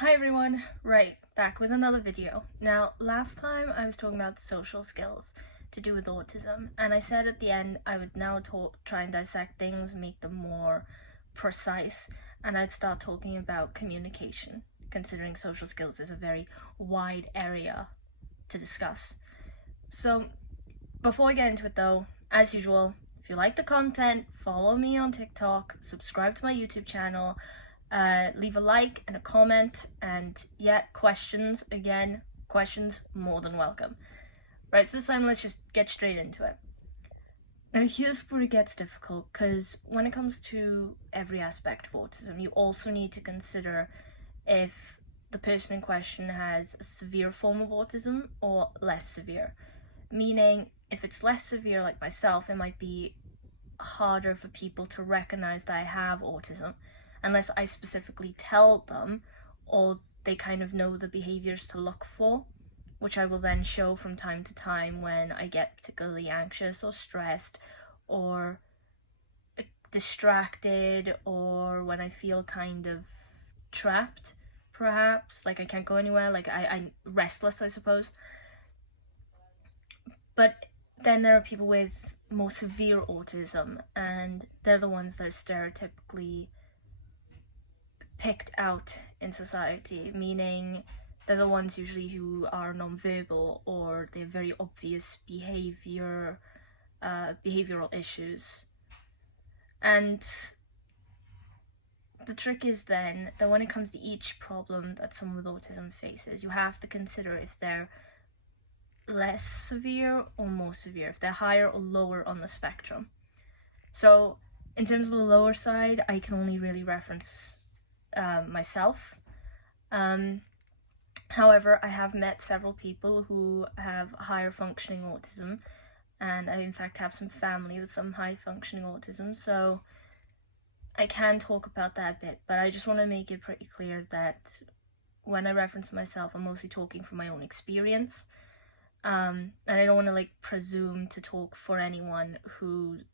Hi everyone, right, back with another video. Now, last time I was talking about social skills to do with autism, and I said at the end I would now try and dissect things, make them more precise, and I'd start talking about communication, considering social skills is a very wide area to discuss. So, before I get into it though, as usual, if you like the content, follow me on TikTok, subscribe to my YouTube channel, leave a like and a comment, and questions more than welcome. Right, so this time let's just get straight into it. Now here's where it gets difficult, because when it comes to every aspect of autism, you also need to consider if the person in question has a severe form of autism or less severe. Meaning, if it's less severe like myself, it might be harder for people to recognize that I have autism unless I specifically tell them, or they kind of know the behaviors to look for, which I will then show from time to time when I get particularly anxious or stressed or distracted, or when I feel kind of trapped, perhaps, like I can't go anywhere, like I'm restless, I suppose. But then there are people with more severe autism, and they're the ones that are stereotypically picked out in society, meaning they're the ones usually who are non-verbal, or they have very obvious behavioral issues. And the trick is then that when it comes to each problem that someone with autism faces, you have to consider if they're less severe or more severe, if they're higher or lower on the spectrum. So in terms of the lower side, I can only really reference myself. However, I have met several people who have higher functioning autism, and I in fact have some family with some high functioning autism, so I can talk about that a bit, but I just want to make it pretty clear that when I reference myself, I'm mostly talking from my own experience, and I don't want to presume to talk for anyone whose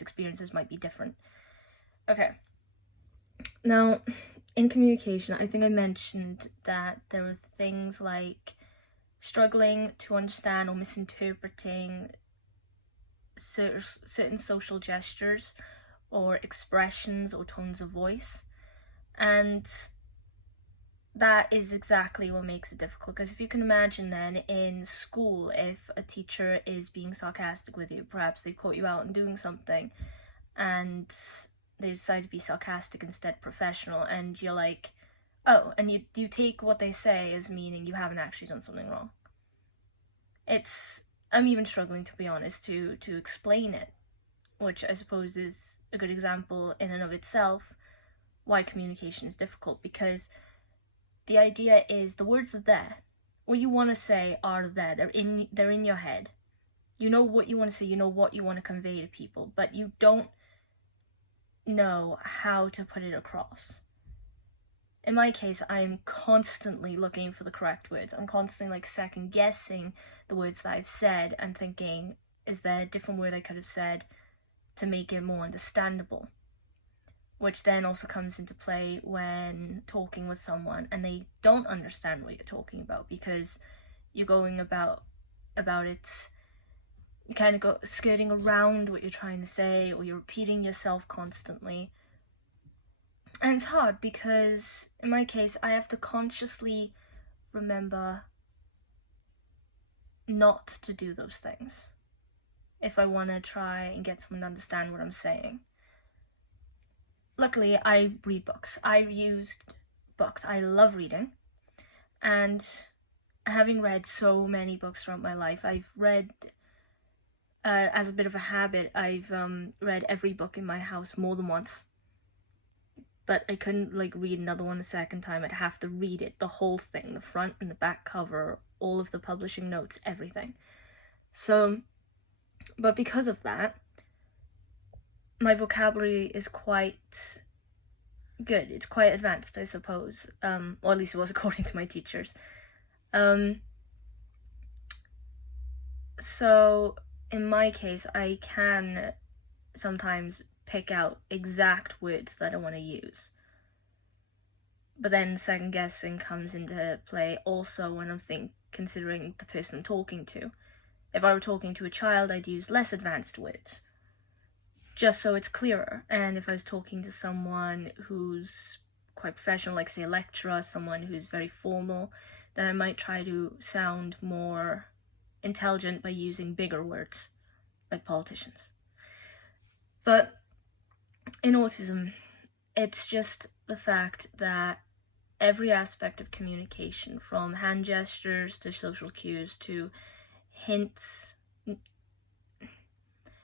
experiences might be different. Okay. Now, in communication, I think I mentioned that there were things like struggling to understand or misinterpreting certain social gestures or expressions or tones of voice, and that is exactly what makes it difficult. Because if you can imagine then in school, if a teacher is being sarcastic with you, perhaps they caught you out on doing something and they decide to be sarcastic instead professional, and you're like, oh, and you take what they say as meaning you haven't actually done something wrong. I'm even struggling, to be honest, to explain it, which I suppose is a good example in and of itself why communication is difficult, because the idea is the words are there. What you want to say are there. They're in your head. You know what you want to say, you know what you want to convey to people, but you don't know how to put it across. In my case, I'm constantly looking for the correct words. I'm constantly second guessing the words that I've said and thinking, is there a different word I could have said to make it more understandable? Which then also comes into play when talking with someone and they don't understand what you're talking about, because you're going about it, you kind of go skirting around what you're trying to say, or you're repeating yourself constantly. And it's hard because, in my case, I have to consciously remember not to do those things if I want to try and get someone to understand what I'm saying. Luckily, I read books. I used books. I love reading. And having read so many books throughout my life, I've read, as a bit of a habit, I've read every book in my house more than once. But I couldn't read another one the second time. I'd have to read it, the whole thing, the front and the back cover, all of the publishing notes, everything. So, but because of that, my vocabulary is quite good. It's quite advanced, I suppose. Or at least it was according to my teachers. So in my case, I can sometimes pick out exact words that I want to use. But then second guessing comes into play also when I'm considering the person I'm talking to. If I were talking to a child, I'd use less advanced words, just so it's clearer. And if I was talking to someone who's quite professional, like say a lecturer, someone who's very formal, then I might try to sound more intelligent by using bigger words, like politicians. But in autism, it's just the fact that every aspect of communication, from hand gestures to social cues to hints,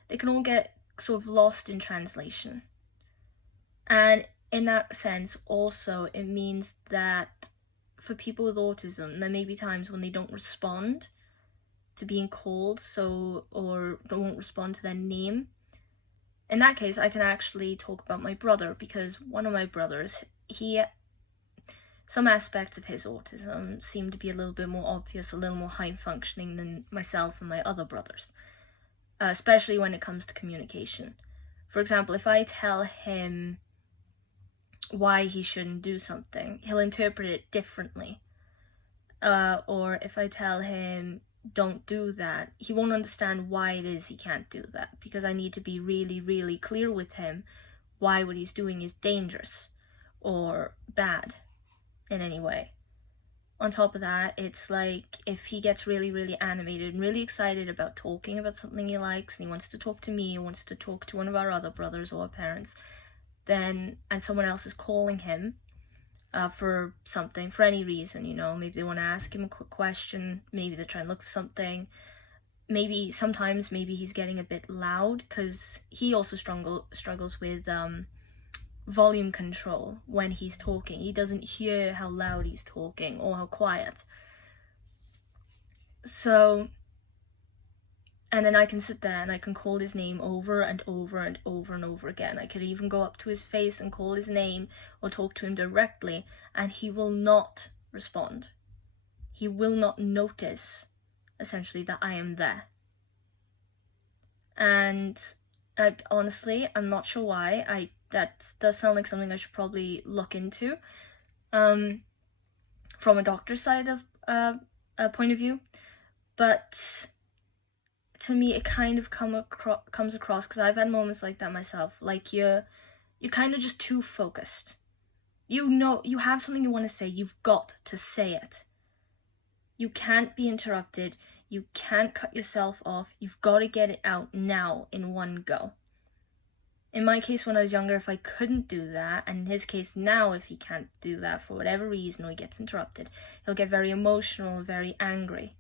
they can all get sort of lost in translation. And in that sense, also, it means that for people with autism, there may be times when they don't respond to being called, or they won't respond to their name. In that case, I can actually talk about my brother, because one of my brothers, some aspects of his autism seem to be a little bit more obvious, a little more high functioning than myself and my other brothers, especially when it comes to communication. For example, if I tell him why he shouldn't do something, he'll interpret it differently. Or if I tell him don't do that, he won't understand why it is he can't do that, because I need to be really, really clear with him why what he's doing is dangerous or bad in any way. On top of that, it's like if he gets really, really animated and really excited about talking about something he likes, and he wants to talk to me, or wants to talk to one of our other brothers or our parents, and someone else is calling him for something, for any reason, maybe they want to ask him a quick question, maybe they're trying to look for something, sometimes he's getting a bit loud, because he also struggles with volume control when he's talking. He doesn't hear how loud he's talking or how quiet. So, and then I can sit there and I can call his name over and over and over and over again. I could even go up to his face and call his name or talk to him directly, and he will not respond. He will not notice, essentially, that I am there. And honestly, I'm not sure why. That does sound like something I should probably look into from a doctor's side of point of view. But to me, it kind of comes across, because I've had moments like that myself, like you're kind of just too focused. You have something you want to say, you've got to say it. You can't be interrupted, you can't cut yourself off, you've got to get it out now in one go. In my case, when I was younger, if I couldn't do that, and in his case now, if he can't do that for whatever reason, or he gets interrupted, he'll get very emotional and very angry.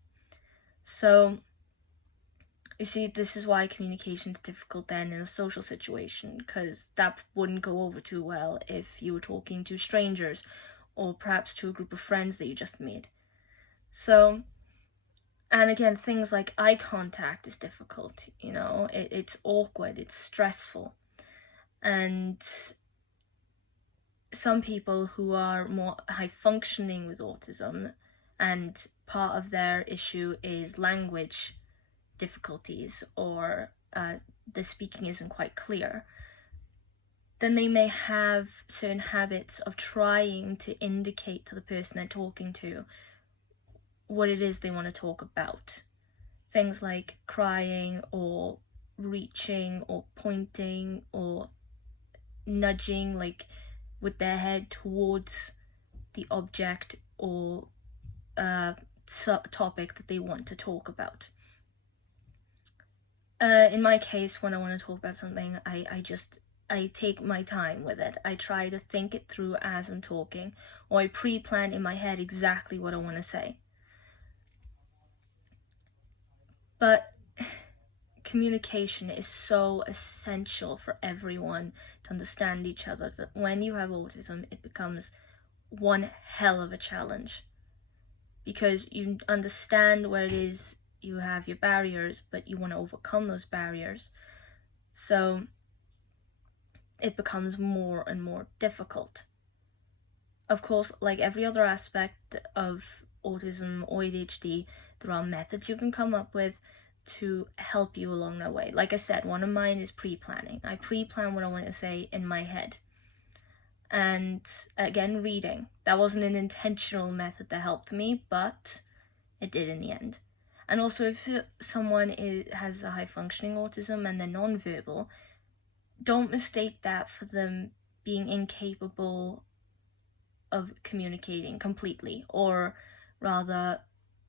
So, you see, this is why communication is difficult then in a social situation, because that wouldn't go over too well if you were talking to strangers, or perhaps to a group of friends that you just made. So, and again, things like eye contact is difficult, it's awkward, it's stressful. And some people who are more high functioning with autism, and part of their issue is language difficulties, or the speaking isn't quite clear, then they may have certain habits of trying to indicate to the person they're talking to what it is they want to talk about. Things like crying, or reaching, or pointing, or nudging, like with their head towards the object or topic that they want to talk about. In my case, when I want to talk about something, I take my time with it. I try to think it through as I'm talking, or I pre-plan in my head exactly what I want to say. But communication is so essential for everyone to understand each other, that when you have autism, it becomes one hell of a challenge, because you understand where it is you have your barriers, but you want to overcome those barriers. So it becomes more and more difficult. Of course, like every other aspect of autism or ADHD, there are methods you can come up with to help you along that way. Like I said, one of mine is pre-planning. I pre-plan what I want to say in my head. And again, reading. That wasn't an intentional method that helped me, but it did in the end. And also, if someone has a high functioning autism and they're non-verbal, don't mistake that for them being incapable of communicating completely, or rather,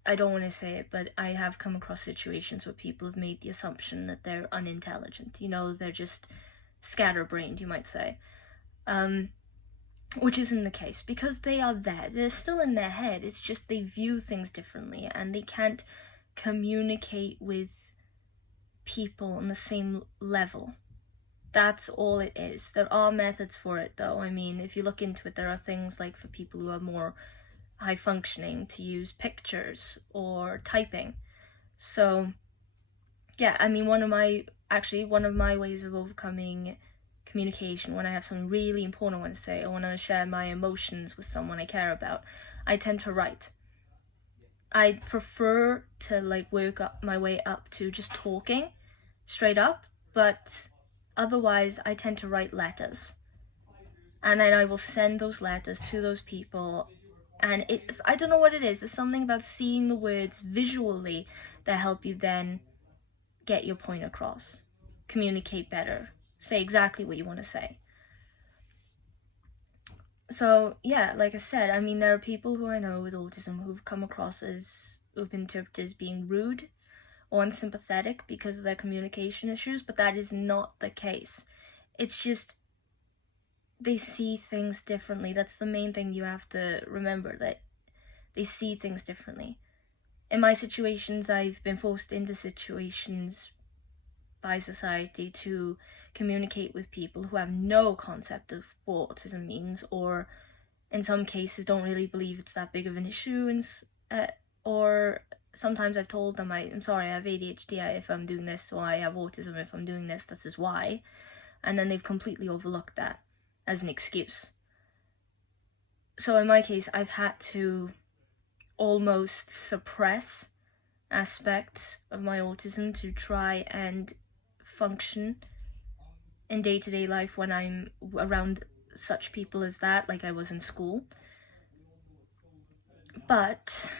I don't want to say it, but I have come across situations where people have made the assumption that they're unintelligent. You know, they're just scatterbrained, you might say. Which isn't the case, because they are there. They're still in their head. It's just they view things differently, and they can't communicate with people on the same level. That's all it is. There are methods for it, though. I mean, if you look into it, there are things like for people who are more high functioning to use pictures or typing. So yeah, I mean, one of my ways of overcoming communication, when I have something really important I want to say, or when I want to share my emotions with someone I care about, I tend to write. I prefer to like work up my way up to just talking straight up, but otherwise I tend to write letters. And then I will send those letters to those people, and I don't know what it is, there's something about seeing the words visually that help you then get your point across, communicate better, say exactly what you want to say. So yeah, like I said, I mean, there are people who I know with autism who've come across as, who've been interpreted as being rude or unsympathetic because of their communication issues, but that is not the case. It's just they see things differently. That's the main thing you have to remember, that they see things differently. In my situations, I've been forced into situations by society to communicate with people who have no concept of what autism means, or in some cases don't really believe it's that big of an issue, and or sometimes I've told them, I'm sorry, I have ADHD if I'm doing this, or I have autism if I'm doing this, this is why, and then they've completely overlooked that as an excuse. So in my case, I've had to almost suppress aspects of my autism to try and function in day-to-day life when I'm around such people as that, like I was in school. But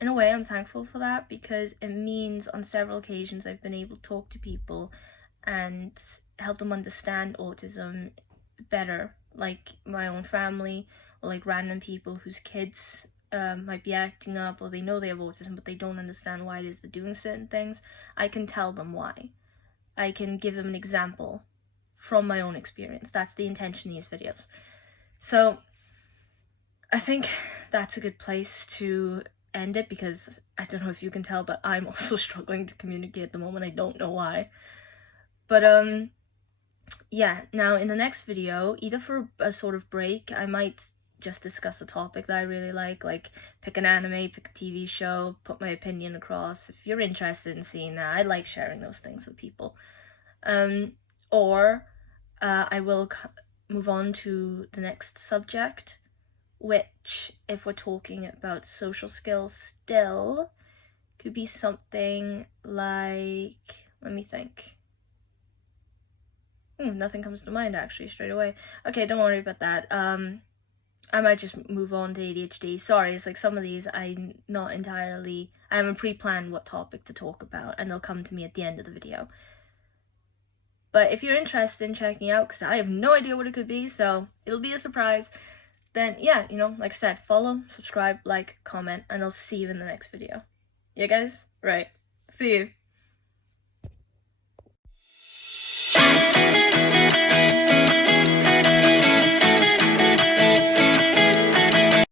in a way, I'm thankful for that, because it means on several occasions I've been able to talk to people and help them understand autism better, like my own family, or like random people whose kids might be acting up, or they know they have autism but they don't understand why it is they're doing certain things. I can tell them why. I can give them an example from my own experience. That's the intention of these videos. So I think that's a good place to end it, because I don't know if you can tell, but I'm also struggling to communicate at the moment. I don't know why. But yeah, now in the next video, either for a sort of break, I might just discuss a topic that I really like pick an anime, pick a TV show, put my opinion across. If you're interested in seeing that, I like sharing those things with people. Or I will move on to the next subject, which, if we're talking about social skills still, could be something like, let me think. Nothing comes to mind actually straight away. Okay, don't worry about that. I might just move on to ADHD. Sorry, it's like some of these I haven't pre-planned what topic to talk about, and they'll come to me at the end of the video. But if you're interested in checking out, because I have no idea what it could be, so it'll be a surprise, then yeah, you know, like I said, follow, subscribe, like, comment, and I'll see you in the next video. Yeah, guys? Right. See you.